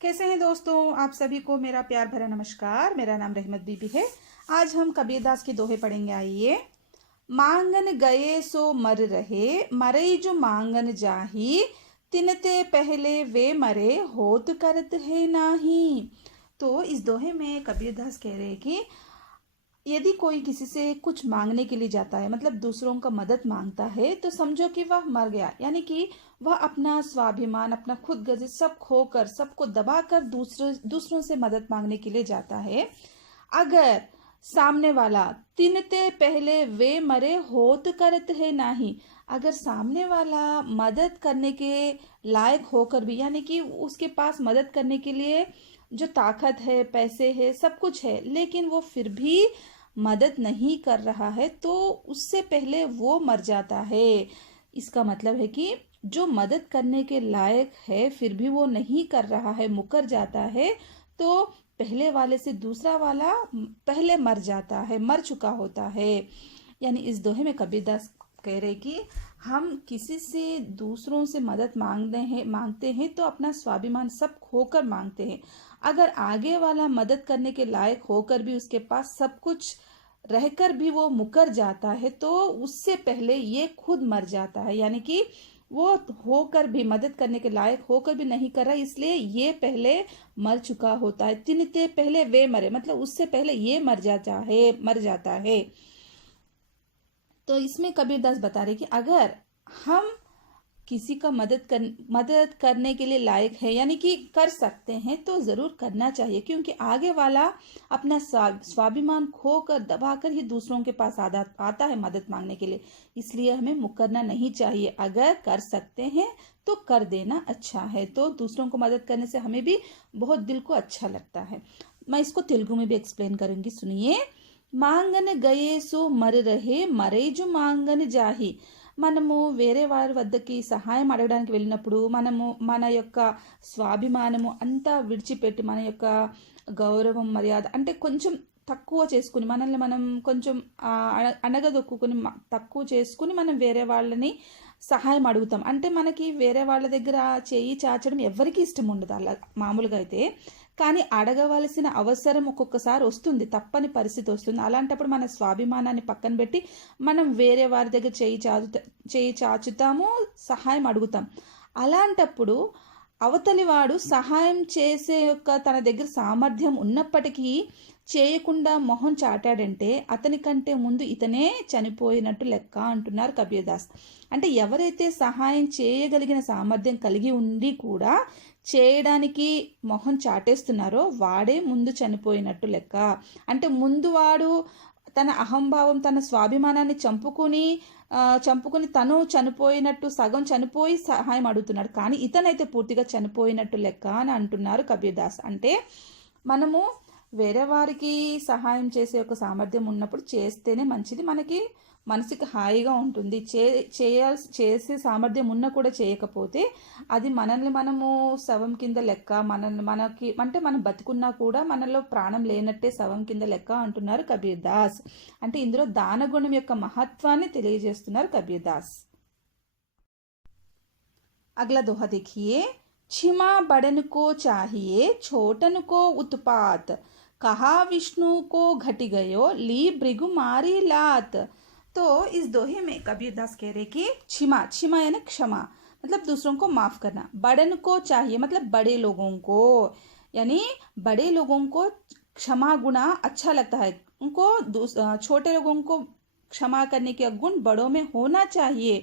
कैसे हैं दोस्तों? आप सभी को मेरा प्यार भरा नमस्कार। मेरा नाम रहमत बीबी है। आज हम कबीरदास के दोहे पढ़ेंगे। आइए। मांगन गए सो मर रहे, मरई जो मांगन जाही, तिनते पहले वे मरे, होत करत है नाही। तो इस दोहे में कबीरदास कह रहे हैं कि यदि कोई किसी से कुछ मांगने के लिए जाता है, मतलब दूसरों का मदद मांगता है, तो समझो कि वह मर गया। यानी कि वह अपना स्वाभिमान, अपना खुद गर्ज सब खोकर, सबको दबाकर दूसरों से मदद मांगने के लिए जाता है। अगर सामने वाला तिनते पहले वे मरे, होत करत है नाही, अगर सामने वाला मदद करने के लायक होकर भी, यानी कि उसके पास मदद करने के लिए जो ताकत है, पैसे है, सब कुछ है, लेकिन वो फिर भी मदद नहीं कर रहा है, तो उससे पहले वो मर जाता है। इसका मतलब है कि जो मदद करने के लायक है फिर भी वो नहीं कर रहा है, मुकर जाता है, तो पहले वाले से दूसरा वाला पहले मर जाता है, मर चुका होता है। यानी इस दोहे में कबीरदास कह रहे कि हम किसी से दूसरों से मदद मांगते हैं तो अपना स्वाभिमान सब खोकर मांगते हैं। अगर आगे वाला मदद करने के लायक होकर भी उसके पास सब कुछ रहकर भी वो मुकर जाता है, तो उससे पहले ये खुद मर जाता है। यानी कि वो होकर भी, मदद करने के लायक होकर भी नहीं कर रहा, इसलिए ये पहले मर चुका होता है। तिनते पहले वे मरे, मतलब उससे पहले ये मर जाता है। तो इसमें कबीरदास बता रहे कि अगर हम किसी का मदद करने के लिए लायक है, यानी कि कर सकते हैं, तो जरूर करना चाहिए, क्योंकि आगे वाला अपना स्वाभिमान खोकर दबाकर ही दूसरों के पास आता है मदद मांगने के लिए। इसलिए हमें मुकरना नहीं चाहिए। अगर कर सकते हैं तो कर देना अच्छा है। तो दूसरों को मदद करने से हमें भी बहुत दिल को अच्छा लगता है। मैं इसको तेलुगु में भी एक्सप्लेन करूंगी, सुनिए। मांगन गए सो मर रहे, मरे जो मांगन जाही। మనము వేరే వారి వద్దకి సహాయం అడగడానికి వెళ్ళినప్పుడు మనము మన యొక్క స్వాభిమానము అంతా విడిచిపెట్టి, మన యొక్క గౌరవం, మర్యాద అంటే కొంచెం తక్కువ చేసుకుని, మనల్ని మనం కొంచెం అణగదొక్కుని తక్కువ చేసుకుని మనం వేరే వాళ్ళని సహాయం అడుగుతాం. అంటే మనకి వేరే వాళ్ళ దగ్గర చేయి చాచడం ఎవరికి ఇష్టం ఉండదు అలా మామూలుగా అయితే. కానీ అడగవలసిన అవసరం ఒక్కొక్కసారి వస్తుంది, తప్పని పరిస్థితి వస్తుంది. అలాంటప్పుడు మన స్వాభిమానాన్ని పక్కన పెట్టి మనం వేరే వారి దగ్గర చేయి చాచుతాము, సహాయం అడుగుతాం. అలాంటప్పుడు అవతలి వాడు సహాయం చేసే యొక్క తన దగ్గర సామర్థ్యం ఉన్నప్పటికీ చేయకుండా మొహం చాటాడంటే అతని కంటే ముందు ఇతనే చనిపోయినట్టు లెక్క అంటున్నారు కబీర్దాస్. అంటే ఎవరైతే సహాయం చేయగలిగిన సామర్థ్యం కలిగి ఉండి కూడా చేయడానికి మొహం చాటేస్తున్నారో వాడే ముందు చనిపోయినట్టు లెక్క. అంటే ముందు వాడు తన అహంభావం, తన స్వాభిమానాన్ని చంపుకుని తను చనిపోయినట్టు, సగం చనిపోయి సహాయం అడుగుతున్నాడు, కానీ ఇతనైతే పూర్తిగా చనిపోయినట్టు లెక్క అని అంటున్నారు కబీర్దాస్. అంటే మనము వేరే వారికి సహాయం చేసే ఒక సామర్థ్యం ఉన్నప్పుడు చేస్తేనే మంచిది, మనసుకి హాయిగా ఉంటుంది. చేసే సామర్థ్యం ఉన్నా కూడా చేయకపోతే అది మనల్ని మనము శవం కింద లెక్క, మనం బతుకున్నా కూడా మనలో ప్రాణం లేనట్టే శవం కింద లెక్క అంటున్నారు కబీర్దాస్. అంటే ఇందులో దానగుణం యొక్క మహత్వాన్ని తెలియజేస్తున్నారు కబీర్దాస్. अगला दोहा देखिए। क्षमा बड़न को चाहिए, छोटन को उत्पात, कहा विष्णु को घटी गयो, ली भृगु मारी लात। तो इस दोहे में कबीरदास कह रहे कि क्षमा यानी क्षमा, मतलब दूसरों को माफ करना। बड़न को चाहिए मतलब बड़े लोगों को, यानी बड़े लोगों को क्षमा गुणा अच्छा लगता है, उनको छोटे लोगों को क्षमा करने के गुण बड़ों में होना चाहिए।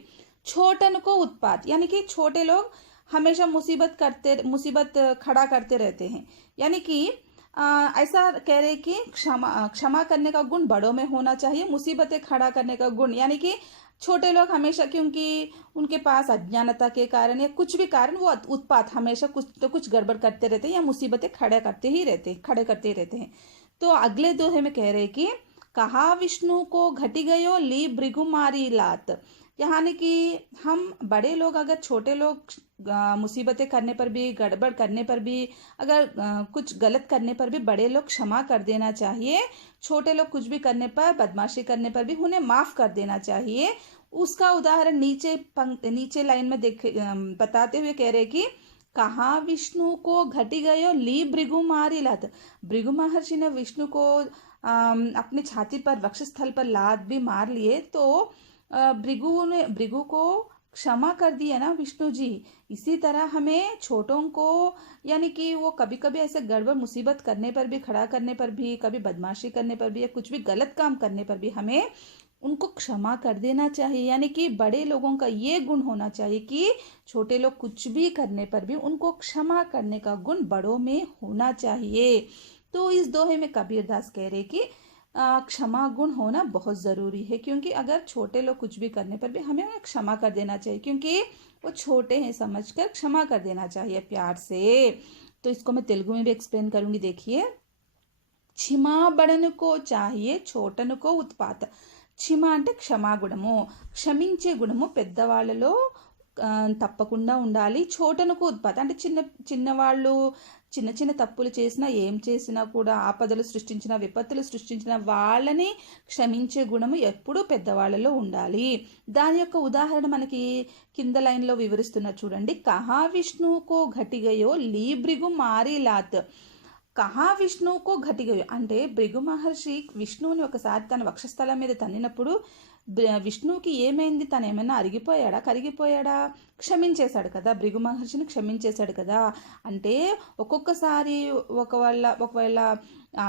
छोटन को उत्पात, यानी कि छोटे लोग हमेशा मुसीबत खड़ा करते रहते हैं। यानी कि ऐसा कह रहे कि क्षमा करने का गुण बड़ों में होना चाहिए, मुसीबतें खड़ा करने का गुण, यानी कि छोटे लोग हमेशा, क्योंकि उनके पास अज्ञानता के कारण या कुछ भी कारण वो उत्पात हमेशा कुछ गड़बड़ करते रहते हैं या मुसीबतें खड़े करते ही रहते हैं। तो अगले दोहे में कह रहे कि कहा विष्णु को घटी गयो, ली भृगु मारी लात। यानी कि हम बड़े लोग, अगर छोटे लोग मुसीबतें करने पर भी, गड़बड़ करने पर भी, अगर कुछ गलत करने पर भी बड़े लोग क्षमा कर देना चाहिए। छोटे लोग कुछ भी करने पर, बदमाशी करने पर भी उन्हें माफ कर देना चाहिए। उसका उदाहरण नीचे लाइन में बताते हुए कह रहे कि कहा विष्णु को घटी गयो ली भृगु मारी लात। भृगु महर्षि ने विष्णु को अपने छाती पर वक्षस्थल पर लात भी मार लिए, तो भृगु को क्षमा कर दिया ना विष्णु जी। इसी तरह हमें छोटों को, यानी कि वो कभी कभी ऐसे गड़बड़ मुसीबत करने पर भी, खड़ा करने पर भी, कभी बदमाशी करने पर भी, या कुछ भी गलत काम करने पर भी हमें उनको क्षमा कर देना चाहिए। यानी कि बड़े लोगों का ये गुण होना चाहिए कि छोटे लोग कुछ भी करने पर भी उनको क्षमा करने का गुण बड़ों में होना चाहिए। तो इस दोहे में कबीरदास कह रहे कि क्षमा गुण होना बहुत ज़रूरी है, क्योंकि अगर छोटे लोग कुछ भी करने पर भी हमें उन्हें क्षमा कर देना चाहिए, क्योंकि वो छोटे हैं समझकर क्षमा कर देना चाहिए प्यार से। तो इसको मैं तेलुगु में भी एक्सप्लेन करूंगी, देखिए। क्षमा బడను को चाहिए छोटను को उत्पात। క్షమ అంటే క్షమాగుణము, క్షమించే గుణము పెద్దవాళ్ళలో తప్పకుండా ఉండాలి. చోటనుకు ఉత్పాత అంటే చిన్నవాళ్ళు చిన్న చిన్న తప్పులు చేసినా, ఏం చేసినా కూడా, ఆపదలు సృష్టించిన, విపత్తులు సృష్టించిన వాళ్ళని క్షమించే గుణము ఎప్పుడూ పెద్దవాళ్ళలో ఉండాలి. దాని యొక్క ఉదాహరణ మనకి కింద లైన్లో వివరిస్తున్నారు చూడండి. కహా విష్ణుకో ఘటిగయో లీ భృగు మారి లాత్. కహా విష్ణువుకు ఘటిగయో అంటే భృగు మహర్షి విష్ణువుని ఒకసారి తన వక్షస్థలం మీద తన్నినప్పుడు విష్ణువుకి ఏమైంది? తను ఏమైనా అరిగిపోయాడా, కరిగిపోయాడా? క్షమించేశాడు కదా, భృగు మహర్షిని క్షమించేశాడు కదా. అంటే ఒక్కొక్కసారి ఒకవేళ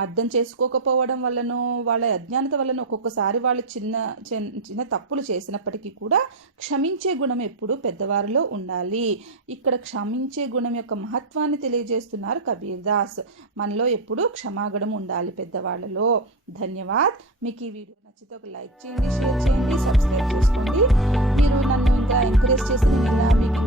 అర్థం చేసుకోకపోవడం వల్లనో, వాళ్ళ అజ్ఞానత వల్లనో ఒక్కొక్కసారి వాళ్ళు చిన్న చిన్న తప్పులు చేసినప్పటికీ కూడా క్షమించే గుణం ఎప్పుడు పెద్దవారిలో ఉండాలి. ఇక్కడ క్షమించే గుణం యొక్క మహత్వాన్ని తెలియజేస్తున్నారు కబీర్దాస్. మనలో ఎప్పుడు క్షమాగుణం ఉండాలి పెద్దవాళ్ళలో. ధన్యవాద్. మీకు ఈ వీడియో నచ్చితే ఒక లైక్ చేయండి, షేర్ చేయండి, సబ్స్క్రైబ్ చేసుకోండి. మీరు నన్ను ఇంకా ఎంకరేజ్ చేసిన మీకు